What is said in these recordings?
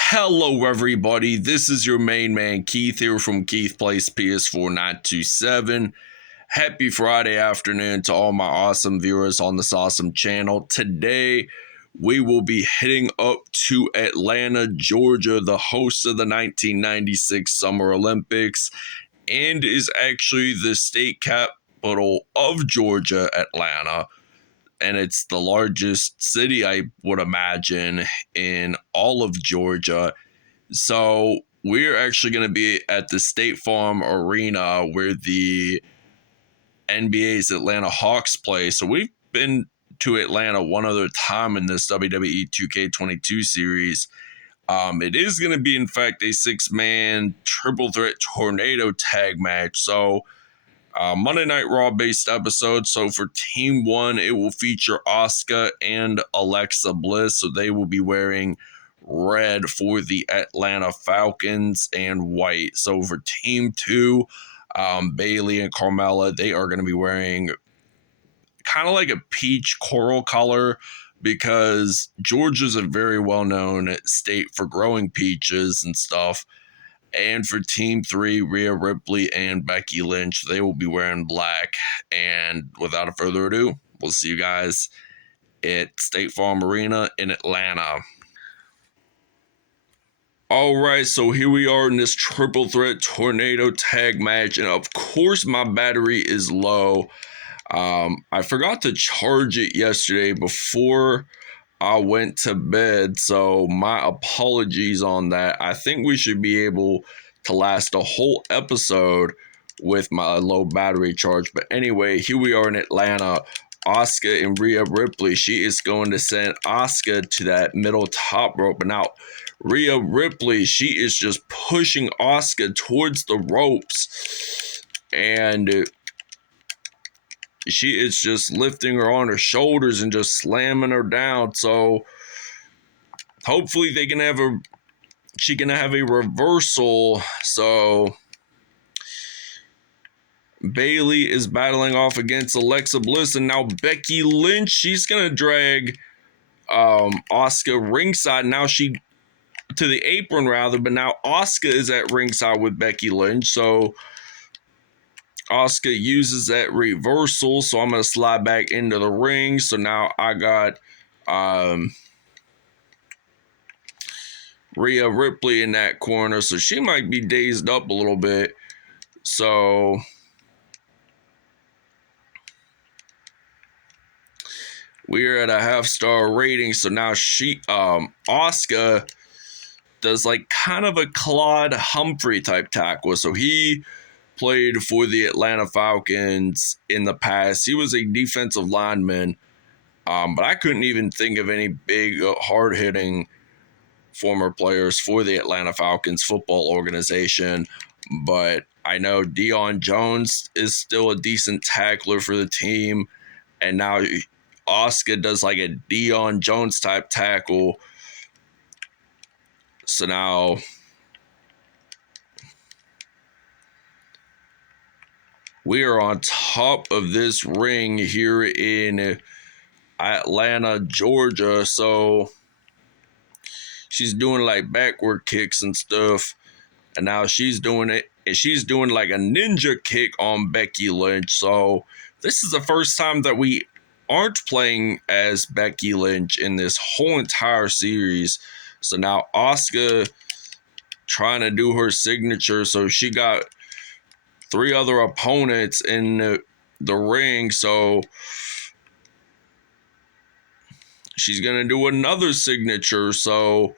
Hello everybody, this is your main man Keith here from Keith Plays PS4 927. Happy Friday afternoon to all my awesome viewers on this awesome channel. Today we will be heading up to Atlanta, Georgia, the host of the 1996 Summer Olympics, and is actually the state capital of Georgia, Atlanta. And it's the largest city, I would imagine, in all of Georgia. So we're actually going to be at the State Farm Arena where the NBA's Atlanta Hawks play. So we've been to Atlanta one other time in this WWE 2K22 series. It is going to be, in fact, a 6-man triple threat tornado tag match. So Monday Night Raw based episode. So for Team 1, it will feature Asuka and Alexa Bliss. So they will be wearing red for the Atlanta Falcons and white. So for Team 2, Bayley and Carmella, they are going to be wearing kind of like a peach coral color because Georgia's a very well-known state for growing peaches and stuff. And for Team 3, Rhea Ripley and Becky Lynch, they will be wearing black. And without further ado, we'll see you guys at State Farm Arena in Atlanta. Alright, so here we are in this triple threat tornado tag match. And of course, my battery is low. I forgot to charge it yesterday before I went to bed, so my apologies on that. I think we should be able to last a whole episode with my low battery charge. But anyway, here we are in Atlanta. Asuka and Rhea Ripley. She is going to send Asuka to that middle top rope. But now Rhea Ripley, she is just pushing Asuka towards the ropes. And she is just lifting her on her shoulders and just slamming her down. So hopefully she can have a reversal. So Bayley is battling off against Alexa Bliss, and now Becky Lynch, she's gonna drag Asuka ringside. Now she to the apron rather, but now Asuka is at ringside with Becky Lynch. So Asuka uses that reversal, so I'm going to slide back into the ring. So now I got Rhea Ripley in that corner, so she might be dazed up a little bit. So we're at a half-star rating. So now Asuka does like kind of a Claude Humphrey type tackle. So he played for the Atlanta Falcons in the past. He was a defensive lineman, but I couldn't even think of any big, hard-hitting former players for the Atlanta Falcons football organization. But I know Deion Jones is still a decent tackler for the team, and now Asuka does like a Deion Jones type tackle. So now we are on top of this ring here in Atlanta, Georgia. So she's doing like backward kicks and stuff. And now she's doing it. And she's doing like a ninja kick on Becky Lynch. So this is the first time that we aren't playing as Becky Lynch in this whole entire series. So now Asuka trying to do her signature. So she got 3 other opponents in the ring, so she's going to do another signature, so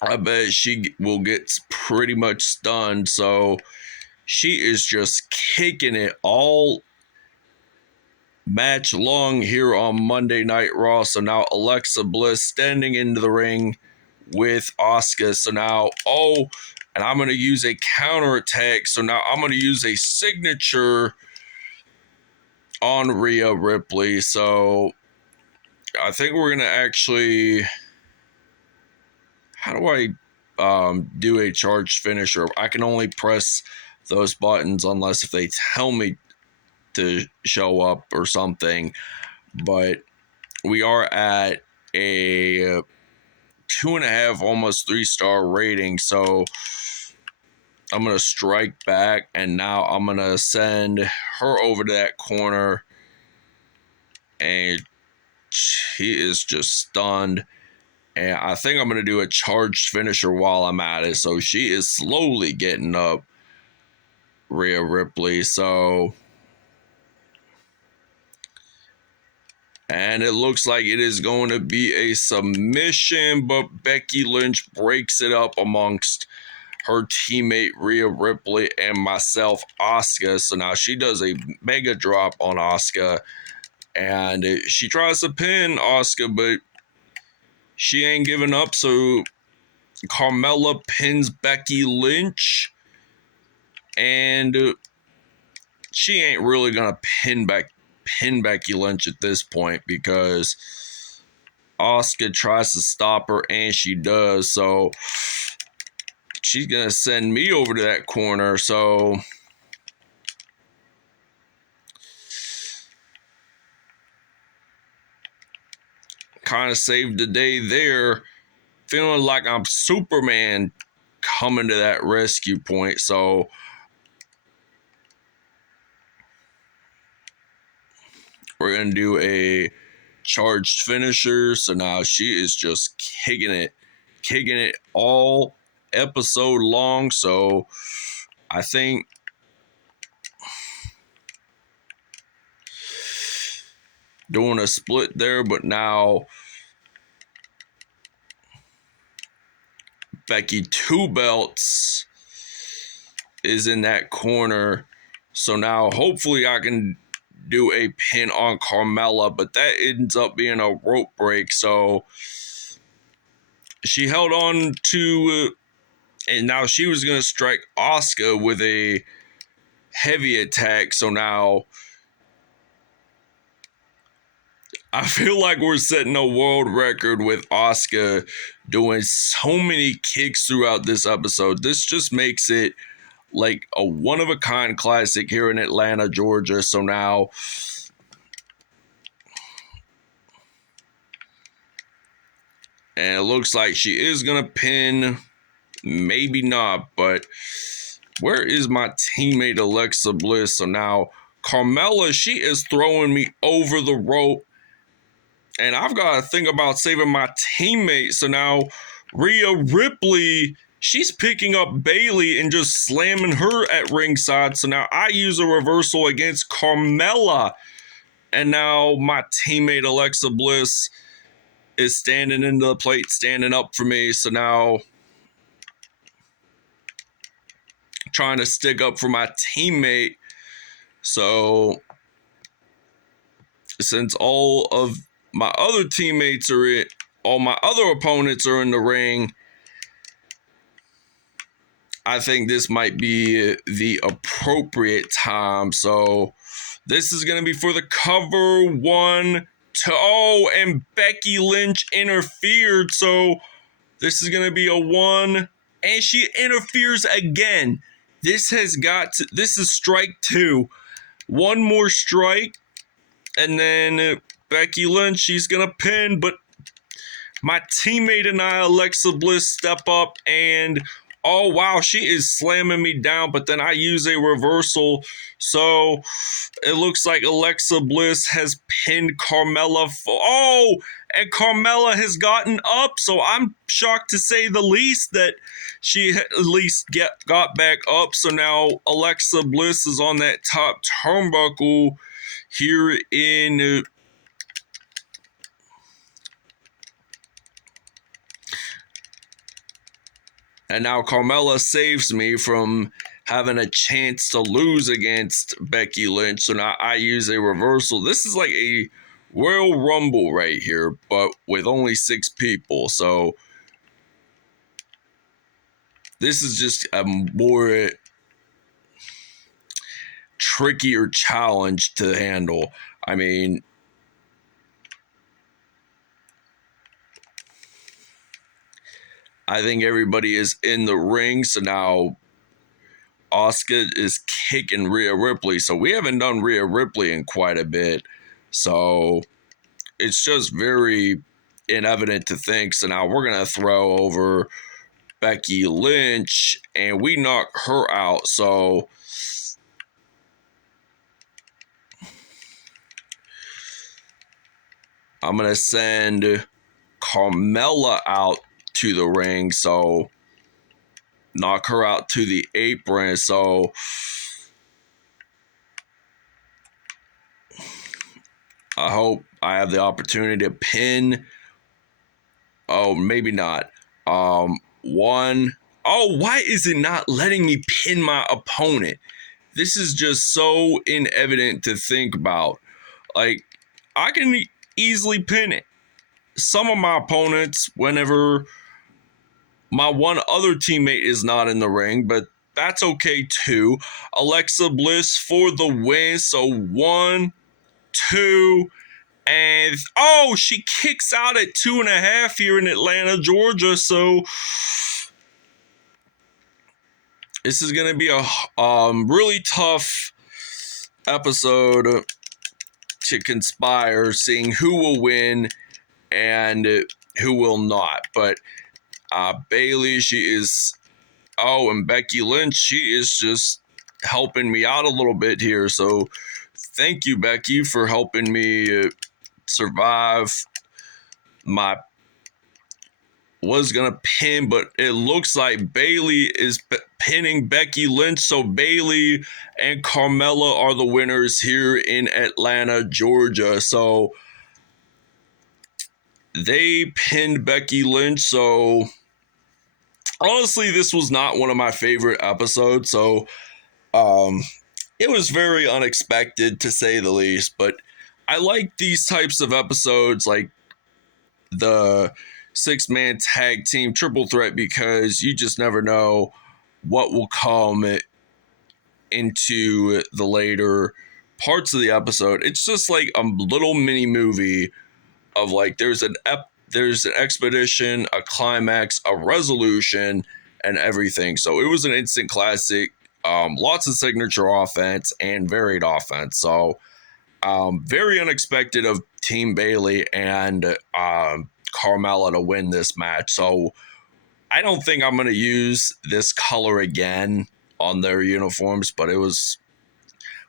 I bet she will get pretty much stunned. So she is just kicking it all match long here on Monday Night Raw. So now Alexa Bliss standing into the ring with Asuka. So now, and I'm going to use a counterattack. So now I'm going to use a signature on Rhea Ripley. So I think we're going to actually... How do I do a charged finisher? I can only press those buttons unless if they tell me to show up or something. But we are at a 2.5, almost 3-star rating. So I'm going to strike back, and now I'm going to send her over to that corner, and she is just stunned. And I think I'm going to do a charged finisher while I'm at it. So she is slowly getting up, Rhea Ripley. And it looks like it is going to be a submission, but Becky Lynch breaks it up amongst her teammate Rhea Ripley and myself, Asuka. So now she does a mega drop on Asuka, and she tries to pin Asuka, but she ain't giving up. So Carmella pins Becky Lynch, and she ain't really gonna pin Becky Lynch at this point because Asuka tries to stop her, and she does. So she's going to send me over to that corner. So kind of saved the day there. Feeling like I'm Superman coming to that rescue point. So we're going to do a charged finisher. So now she is just kicking it all episode long. So I think doing a split there, but now Becky 2 belts is in that corner. So now hopefully I can do a pin on Carmella, but that ends up being a rope break. So she held on to, and now she was going to strike Asuka with a heavy attack. So now I feel like we're setting a world record with Asuka doing so many kicks throughout this episode. This just makes it like a one-of-a-kind classic here in Atlanta, Georgia. So now and it looks like she is going to pin. Maybe not, but where is my teammate Alexa Bliss? So now Carmella, she is throwing me over the rope, and I've got to think about saving my teammate. So now Rhea Ripley, she's picking up Bayley and just slamming her at ringside. So now I use a reversal against Carmella, and now my teammate Alexa Bliss is standing into the plate, standing up for me. So now trying to stick up for my teammate. So since all of my other teammates are in, all my other opponents are in the ring, I think this might be the appropriate time. So this is going to be for the cover. 1, 2, and Becky Lynch interfered. So this is going to be a 1, and she interferes again. This is strike 2. One more strike, and then Becky Lynch, she's going to pin, but my teammate and I, Alexa Bliss, step up, and oh wow, she is slamming me down, but then I use a reversal. So it looks like Alexa Bliss has pinned Carmella. And Carmella has gotten up. So I'm shocked to say the least that she at least got back up. So now Alexa Bliss is on that top turnbuckle here in and now Carmella saves me from having a chance to lose against Becky Lynch. So now I use a reversal. This is like a Royal Rumble right here, but with only 6 people. So this is just a more trickier challenge to handle. I mean, I think everybody is in the ring. So now Auska is kicking Rhea Ripley. So we haven't done Rhea Ripley in quite a bit. So it's just very in Evident to Think. So now we're going to throw over Becky Lynch, and we knock her out. So I'm going to send Carmella out to the ring. So knock her out to the apron. So I hope I have the opportunity to pin. Oh, maybe not. One. Oh, why is it not letting me pin my opponent? This is just so inevident to think about. Like, I can easily pin it. Some of my opponents, whenever my one other teammate is not in the ring, but that's okay too. Alexa Bliss for the win. So 1, 2, and oh, she kicks out at 2.5 here in Atlanta, Georgia. So this is going to be a really tough episode to conspire, seeing who will win and who will not. But Bayley, she is, and Becky Lynch, she is just helping me out a little bit here. So thank you, Becky, for helping me survive. Was gonna pin, but it looks like Bayley is pinning Becky Lynch. So Bayley and Carmella are the winners here in Atlanta, Georgia. So they pinned Becky Lynch. So honestly, this was not one of my favorite episodes. So it was very unexpected, to say the least. But I like these types of episodes, like the 6-man tag team triple threat, because you just never know what will come into the later parts of the episode. It's just like a little mini movie of like there's an expedition, a climax, a resolution, and everything. So it was an instant classic. Lots of signature offense and varied offense. So very unexpected of Team Bayley and Carmella to win this match. So I don't think I'm going to use this color again on their uniforms, but it was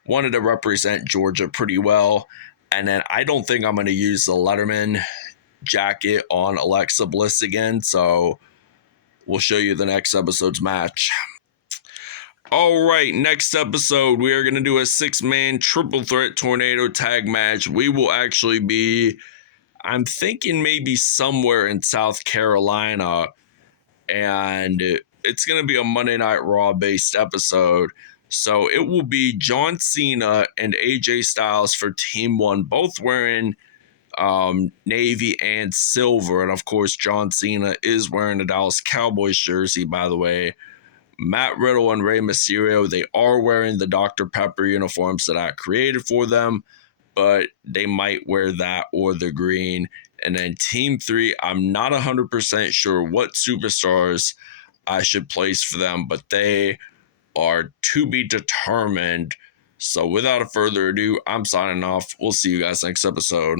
wanted to represent Georgia pretty well. And then I don't think I'm going to use the Letterman jacket on Alexa Bliss again. So we'll show you the next episode's match. All right, next episode, we are going to do a 6-man triple threat tornado tag match. We will actually be, I'm thinking maybe somewhere in South Carolina, and it's going to be a Monday Night Raw based episode. So it will be John Cena and AJ Styles for Team 1, both wearing navy and silver. And of course, John Cena is wearing a Dallas Cowboys jersey, by the way. Matt Riddle and Rey Mysterio, they are wearing the Dr. Pepper uniforms that I created for them, but they might wear that or the green. And then Team 3, I'm not 100% sure what superstars I should place for them, but they are to be determined. So without further ado, I'm signing off. We'll see you guys next episode.